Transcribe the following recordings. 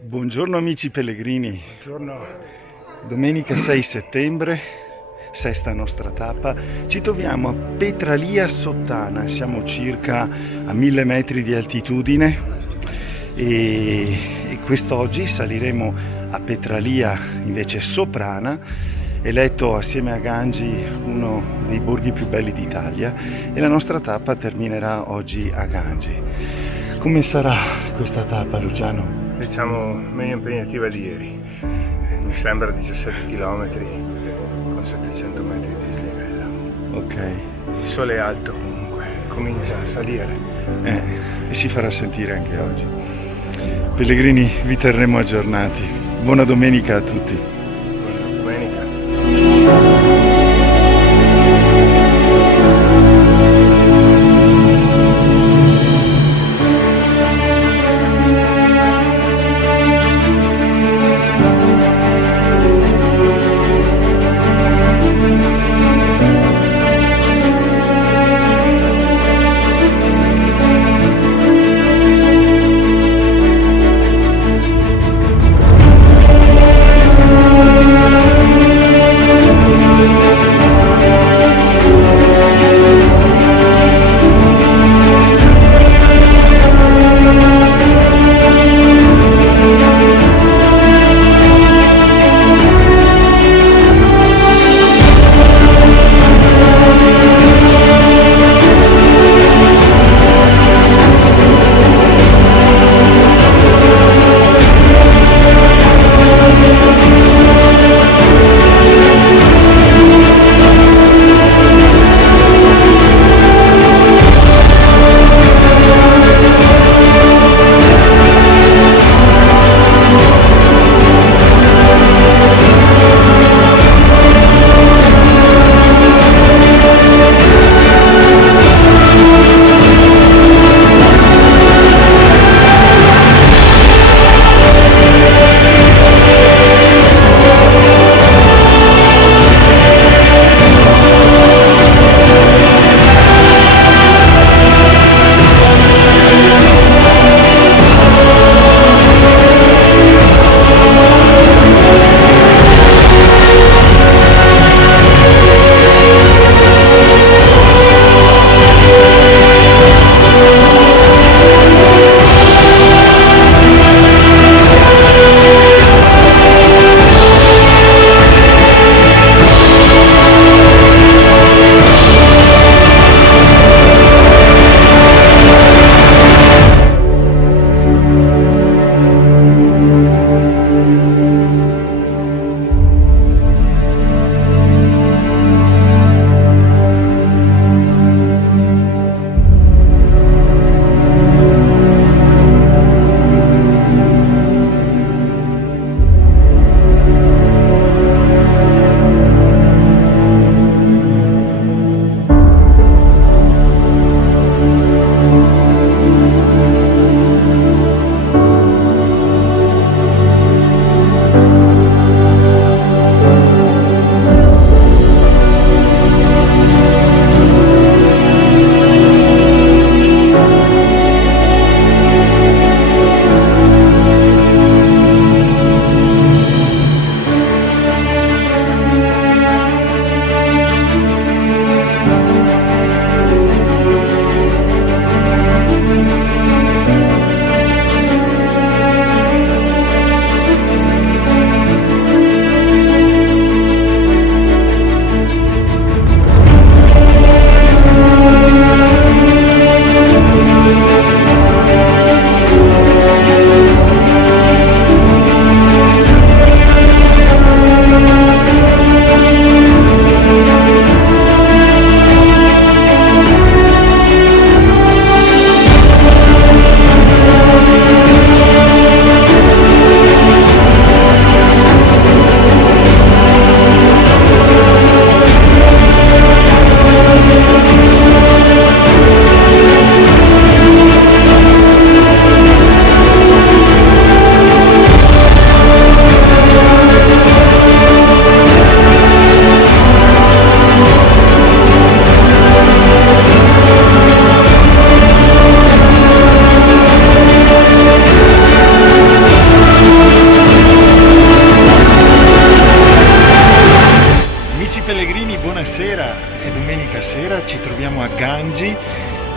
Buongiorno amici pellegrini, Buongiorno. domenica 6 settembre, sesta nostra tappa, ci troviamo a Petralia Sottana, siamo circa a 1000 metri di altitudine e quest'oggi saliremo a Petralia invece Soprana, eletto assieme a Gangi uno dei borghi più belli d'Italia, e la nostra tappa terminerà oggi a Gangi. Come sarà questa tappa, Luciano? Diciamo meno impegnativa di ieri. Mi sembra 17 km con 700 metri di dislivello. Ok. Il sole è alto comunque, comincia a salire. E si farà sentire anche oggi. Pellegrini, vi terremo aggiornati. Buona domenica a tutti. Buona domenica.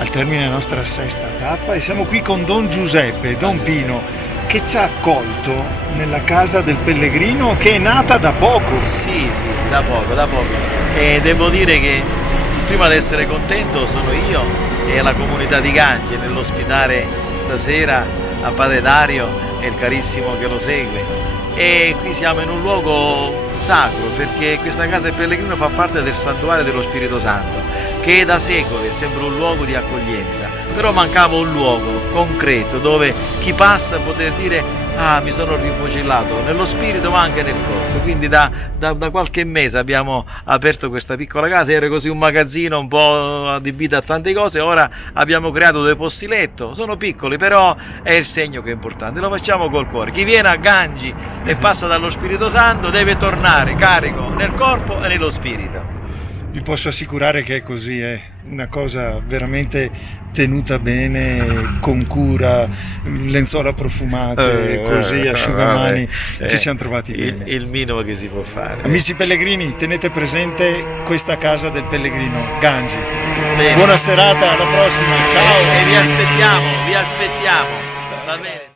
al termine della nostra sesta tappa e siamo qui con Don Giuseppe, Don Pino, che ci ha accolto nella casa del pellegrino che è nata da poco. Sì, da poco. E devo dire che prima di essere contento sono io e la comunità di Gangi nell'ospitare stasera a Padre Dario e il carissimo che lo segue. E qui siamo in un luogo sacro perché questa casa del pellegrino fa parte del santuario dello Spirito Santo, che da secoli è sempre un luogo di accoglienza, però mancava un luogo concreto dove chi passa poter dire mi sono rifocillato nello spirito ma anche nel corpo. Quindi da qualche mese abbiamo aperto questa piccola casa, era così un magazzino un po' adibito a tante cose, ora abbiamo creato dei posti letto, sono piccoli però è il segno che è importante, lo facciamo col cuore. Chi viene a Gangi e passa dallo Spirito Santo deve tornare carico nel corpo e nello spirito. Vi posso assicurare che è così, è una cosa veramente tenuta bene, con cura, lenzuola profumate, così, asciugamani, ci siamo trovati bene. Il minimo che si può fare. Amici pellegrini, tenete presente questa casa del pellegrino, Gangi. Bene. Buona serata, alla prossima, ciao! E vi aspettiamo, va bene.